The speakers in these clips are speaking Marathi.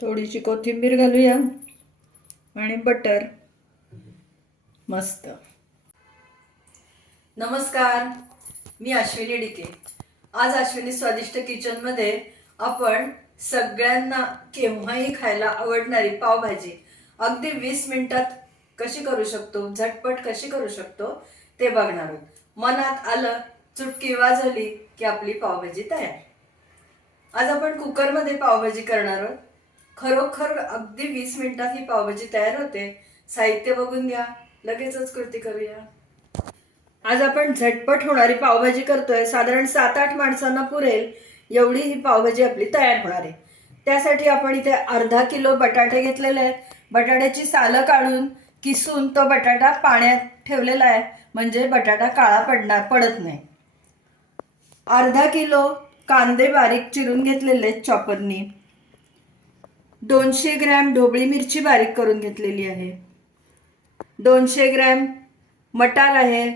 थोडीशी कोथिंबीर घालूया आणि बटर. मस्त. नमस्कार मी अश्विनी डिके. आज अश्विनी स्वादिष्ट किचनमध्ये आपण सगळ्यांना केव्हाही खायला आवडणारी पावभाजी अगदी वीस मिनिटात कशी करू शकतो झटपट कशी करू शकतो ते बघणार आहोत. मनात आलं चुटकी वाजवली की आपली पावभाजी तयार. आज आपण कुकरमध्ये पावभाजी करणार आहोत. खरोखर अगदी वीस मिनिटात ही पावभाजी तयार होते. साहित्य बघून घ्या. लगेचच कृती करूया. आज आपण झटपट होणारी पावभाजी करतोय. साधारण सात आठ माणसांना पुरेल एवढी ही पावभाजी आपली तयार होणार आहे. त्यासाठी आपण इथे अर्धा किलो बटाटे घेतलेले आहेत. बटाट्याची सालं काढून किसून तो बटाटा पाण्यात ठेवलेला आहे. म्हणजे बटाटा काळा पडणार पडत नाही. अर्धा किलो कांदे बारीक चिरून घेतलेले आहेत चॉपरनी. दोनशे ग्रॅम ढोबळी मिरची बारीक करून घेतलेली आहे. दोनशे ग्रॅम मटार आहे.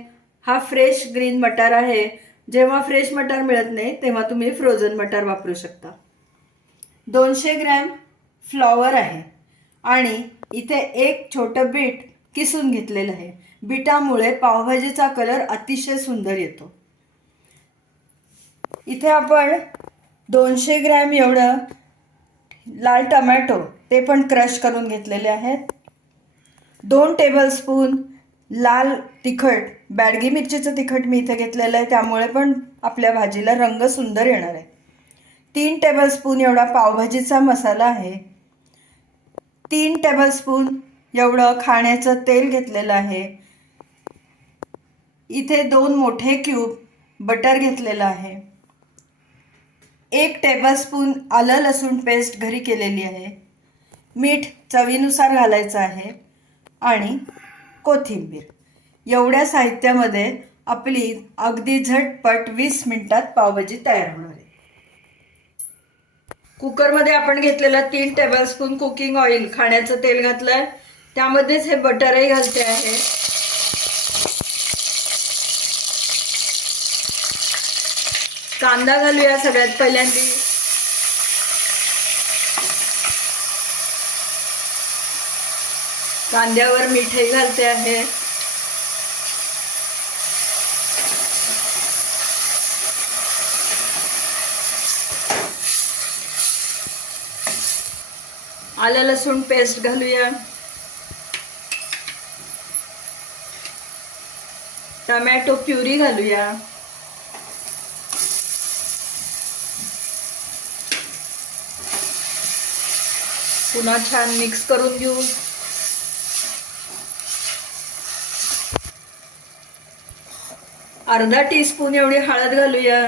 हा फ्रेश ग्रीन मटार आहे. जेव्हा फ्रेश मटार मिळत नाही तेव्हा तुम्ही फ्रोझन मटार वापरू शकता. दोनशे ग्रॅम फ्लॉवर आहे. आणि इथे एक छोटं बीट किसून घेतलेलं आहे. बीटामुळे पावभाजीचा कलर अतिशय सुंदर येतो. इथे आपण दोनशे ग्रॅम एवढं लाल टमॅटो ते पण क्रश करून घेतलेले आहेत. दोन टेबलस्पून लाल तिखट बॅडगी मिरचीचं तिखट मी इथे घेतलेलं आहे त्यामुळे पण आपल्या भाजीला रंग सुंदर येणार आहे. तीन टेबलस्पून एवढा पावभाजीचा मसाला आहे. तीन टेबलस्पून एवढं खाण्याचं तेल घेतलेलं आहे. इथे दोन मोठे क्यूब बटर घेतलेलं आहे. एक टेबलस्पून आलं लसूण पेस्ट घरी केलेली आहे. मीठ चवीनुसार घालायचं आहे आणि कोथिंबीर. एवढ्या साहित्यामध्ये आपली अगदी झटपट वीस मिनिटात पावभाजी तयार होणार आहे. कुकरमध्ये आपण घेतलेलं तीन टेबलस्पून कुकिंग ऑइल खाण्याचं तेल घातलंय. त्यामध्येच हे बटरही घालते आहे. कांदा घालूया सगळ्यात पहिल्यांदा. कांद्यावर मिठाई घालते आहे. आलं लसूण पेस्ट घालूया. टमॅटो प्युरी घालूया. पुन्हा छान मिक्स करून घेऊ. अर्धा टीस्पून एवढी हळद घालूया.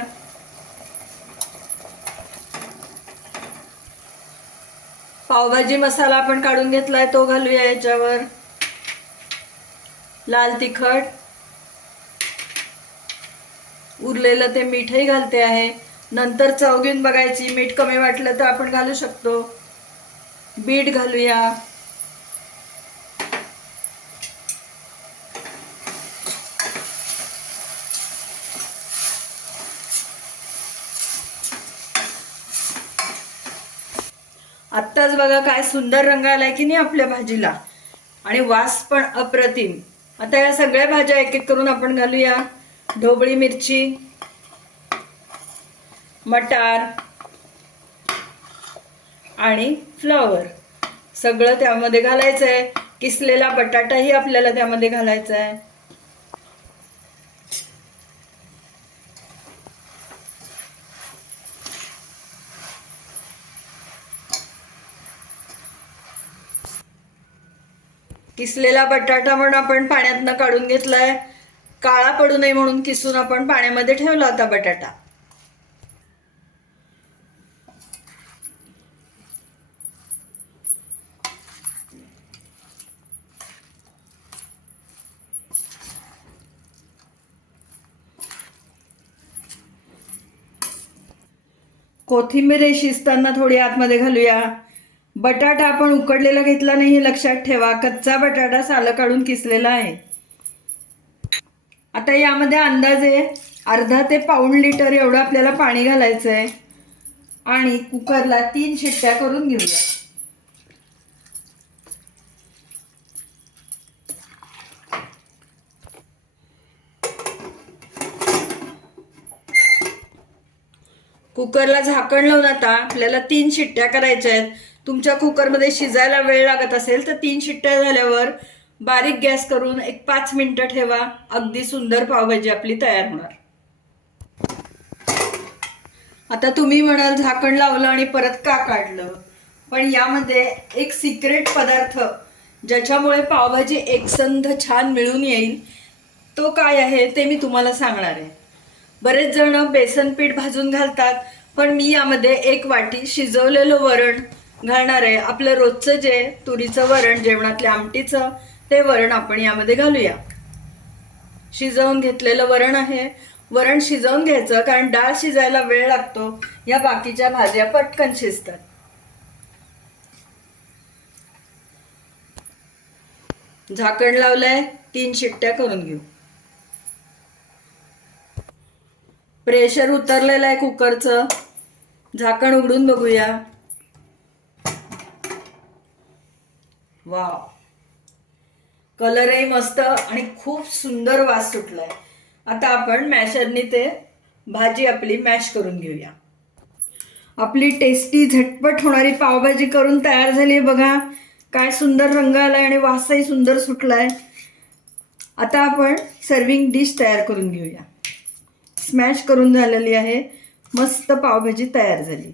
पावभाजी मसाला आपण काढून घेतलाय तो घालूया याच्यावर. लाल तिखट. उरलेलं ते मीठही घालते आहे. नंतर चव घेऊन बघायची. मीठ कमी वाटलं तर आपण घालू शकतो. बीट घालूया. आत्ताच बघा काय सुंदर रंग आलाय की नाही आपल्या भाजीला. आणि वास पण अप्रतिम. आता या सगळ्या भाज्या एक एक करून आपण घालूया. ढोबळी मिरची मटार आणि फ्लॉवर सगळं त्यामध्ये घालायचं आहे किसलेला बटाटाही आपल्याला त्यामध्ये घालायचा आहे किसलेला बटाटा म्हणून आपण पाण्यातनं काढून घेतलाय. काळा पडू नये म्हणून किसून आपण पाण्यामध्ये ठेवला होता बटाटा. कोथिंबीर शिजताना थोडी आतमध्ये घालूया. बटाटा आपण उकडलेला घेतला नाही हे लक्षात ठेवा. कच्चा बटाटा सालं काढून किसलेला आहे. आता यामध्ये अंदाजे अर्धा ते पाऊण लिटर एवढं आपल्याला पाणी घालायचं आहे आणि कुकरला तीन शिट्ट्या करून घेऊया. कुकरला झाकण लावून आता आपल्याला तीन शिट्ट्या करायच्या आहेत. तुमच्या कुकरमध्ये शिजायला वेळ लागत असेल तर तीन शिट्ट्या झाल्यावर बारीक गॅस करून एक पाच मिनटं ठेवा. अगदी सुंदर पावभाजी आपली तयार होणार. आता तुम्ही म्हणाल झाकण लावलं आणि परत का काढलं? पण यामध्ये एक सिक्रेट पदार्थ ज्याच्यामुळे पावभाजी एकसंध छान मिळून येईल तो काय आहे ते मी तुम्हाला सांगणार आहे. बरेच जण बेसन पीठ भाजून घालतात पण मी यामध्ये एक वाटी शिजवलेलं वरण घालणार आहे. आपलं रोजचं जे तुरीचं वरण जेवणातल्या आमटीचं ते वरण आपण यामध्ये घालूया. शिजवून घेतलेलं वरण आहे. वरण शिजवून घ्यायचं कारण डाळ शिजायला वेळ लागतो. या बाकीच्या भाज्या पटकन शिजतात. झाकण लावलंय तीन शिट्ट्या करून घेऊ. प्रेशर उतरलेलं आहे कुकरचं. झाकण उघडून बघूया. वाव. कलरही मस्त आणि खूप सुंदर वास सुटलाय. आता आपण मॅशरनी ते भाजी आपली मॅश करून घेऊया. आपली टेस्टी झटपट होणारी पावभाजी करून तयार झाली आहे बघा. काय सुंदर रंग आलाय आणि वासही सुंदर सुटलाय. आता आपण सर्विंग डिश तयार करून घेऊया. स्मॅश करून झालेली आहे. मस्त पावभाजी तयार झाली.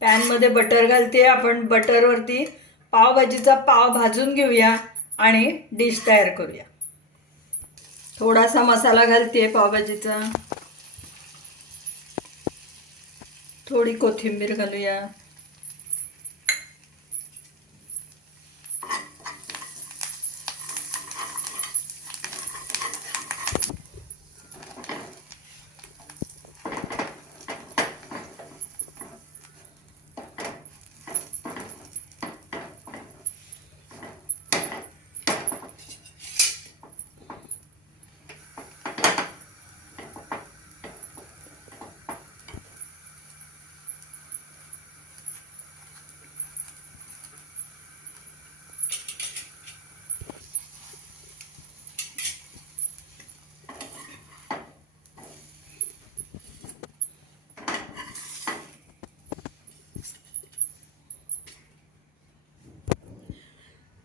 पॅनमध्ये बटर घालते आपण बटरवरती पावभाजीचा पाव भाजून घेऊया आणि डिश तयार करूया. थोडासा मसाला घालते पावभाजीचा. थोडी कोथिंबीर घालूया.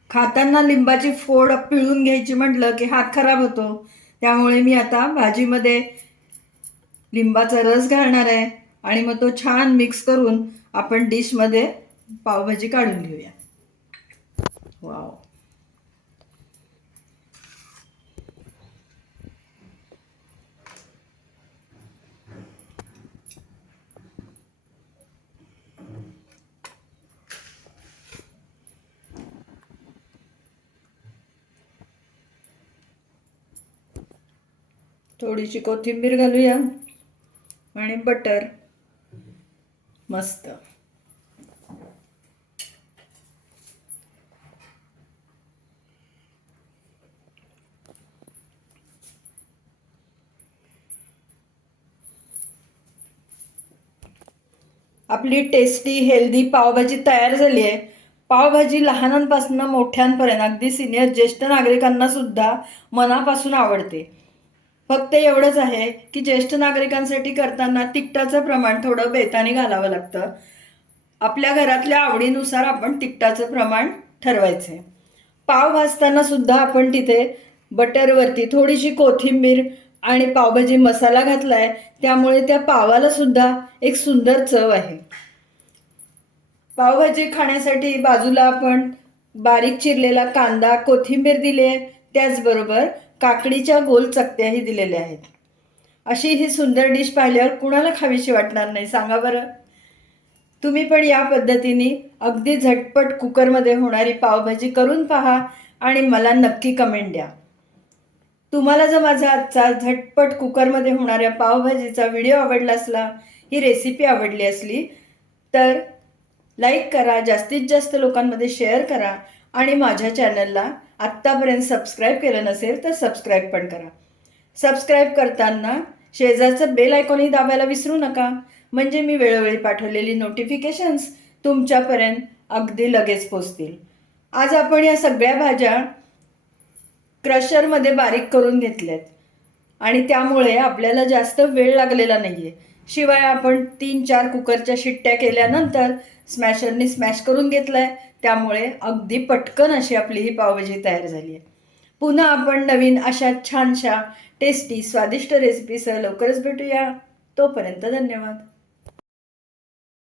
खाताना लिंबाची फोड पिळून घ्यायची म्हटलं की हात खराब होतो. त्यामुळे मी आता भाजीमध्ये लिंबाचा रस घालणार आहे आणि मग तो छान मिक्स करून आपण डिशमध्ये पावभाजी काढून घेऊया. वाव. थोडीशी कोथिंबीर घालूया आणि बटर. मस्त. आपली टेस्टी हेल्दी पावभाजी तयार झाली आहे. पावभाजी लहानांपासून मोठ्यांपर्यंत अगदी सिनियर ज्येष्ठ नागरिकांना सुद्धा मनापासून आवडते. फक्त एवढंच आहे की ज्येष्ठ नागरिकांसाठी करताना तिखटाचं प्रमाण थोडं बेताने घालावं लागतं. आपल्या घरातल्या आवडीनुसार आपण तिखटाचं प्रमाण ठरवायचं. आहे पाव भाजताना सुद्धा आपण तिथे बटरवरती थोडीशी कोथिंबीर आणि पावभाजी मसाला घातलाय त्यामुळे त्या पावाला सुद्धा एक सुंदर चव आहे. पावभाजी खाण्यासाठी बाजूला आपण बारीक चिरलेला कांदा कोथिंबीर दिली आहे त्याचबरोबर काकडीच्या गोल चकत्याही दिलेल्या आहेत. अशी ही सुंदर डिश पाहिल्यावर कुणाला खावीशी वाटणार नाही सांगा बरं. तुम्ही पण या पद्धतीने अगदी झटपट कुकरमध्ये होणारी पावभाजी करून पहा आणि मला नक्की कमेंट द्या. तुम्हाला जर माझा आजचा झटपट कुकरमध्ये होणाऱ्या पावभाजीचा व्हिडिओ आवडला असला ही रेसिपी आवडली असली तर लाईक करा जास्तीत जास्त लोकांमध्ये शेअर करा आणि माझ्या चॅनलला आत्तापर्यंत सबस्क्राईब केलं नसेल तर सबस्क्राईब पण करा. सबस्क्राईब करताना शेजारचं बेल आयकॉनही दाबायला विसरू नका. म्हणजे मी वेळोवेळी पाठवलेली नोटिफिकेशन्स तुमच्यापर्यंत अगदी लगेच पोचतील. आज आपण या सगळ्या भाज्या क्रशरमध्ये बारीक करून घेतल्यात. आणि त्यामुळे आपल्याला जास्त वेळ लागलेला नाही आहे शिवाय आपण तीन चार कुकरच्या शिट्ट्या केल्यानंतर स्मॅशरनी स्मॅश करून घेतलाय. त्यामुळे अगदी पटकन अशी आपली ही पावभाजी तयार झाली आहे. पुन्हा आपण नवीन अशा छानशा टेस्टी स्वादिष्ट रेसिपीसह लवकरच भेटूया. तोपर्यंत धन्यवाद.